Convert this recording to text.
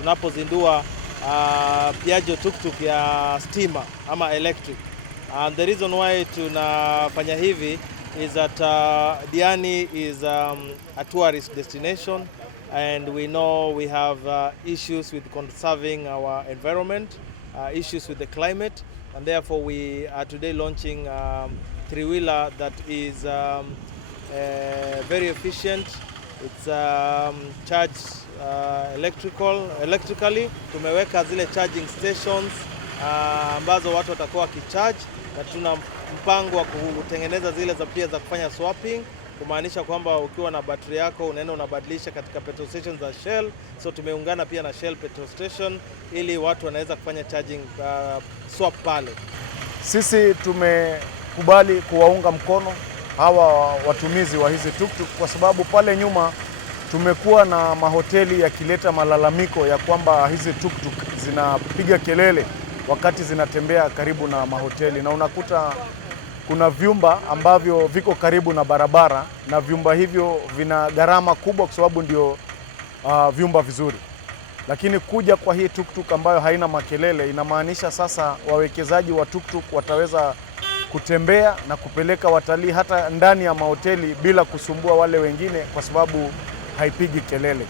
tunapozindua Piaggio tuktuk ya stima ama electric. And the reason why tunafanya hivi is that Diani is a tourist destination, and we know we have issues with conserving our environment, issues with the climate, and therefore we are today launching three-wheeler that is very efficient. It's charged electrically. Tumeweka zile charging stations ambazo watu watakuwa wakicharge, na tuna mpango wa kutengeneza zile za pia za kufanya swapping, kumaanisha kwamba ukiwa na battery yako unaenda unabadilisha katika petrol stations za Shell. So tumeungana pia na Shell petrol station ili watu wanaweza kufanya charging swap pale. Sisi tumekubali kuwaunga mkono hawa watumizi wa hizi tuktuk kwa sababu pale nyuma tumekuwa na mahoteli yakileta malalamiko ya kwamba hizi tuktuk zinapiga kelele wakati zinatembea karibu na mahoteli, na unakuta kuna vyumba ambavyo viko karibu na barabara, na vyumba hivyo vina gharama kubwa kwa sababu ndio vyumba vizuri. Lakini kuja kwa hii tuktuk ambayo haina makelele inamaanisha sasa wawekezaji wa tuktuk wataweza kutembea na kupeleka watalii hata ndani ya mahoteli bila kusumbua wale wengine kwa sababu haipigi kelele.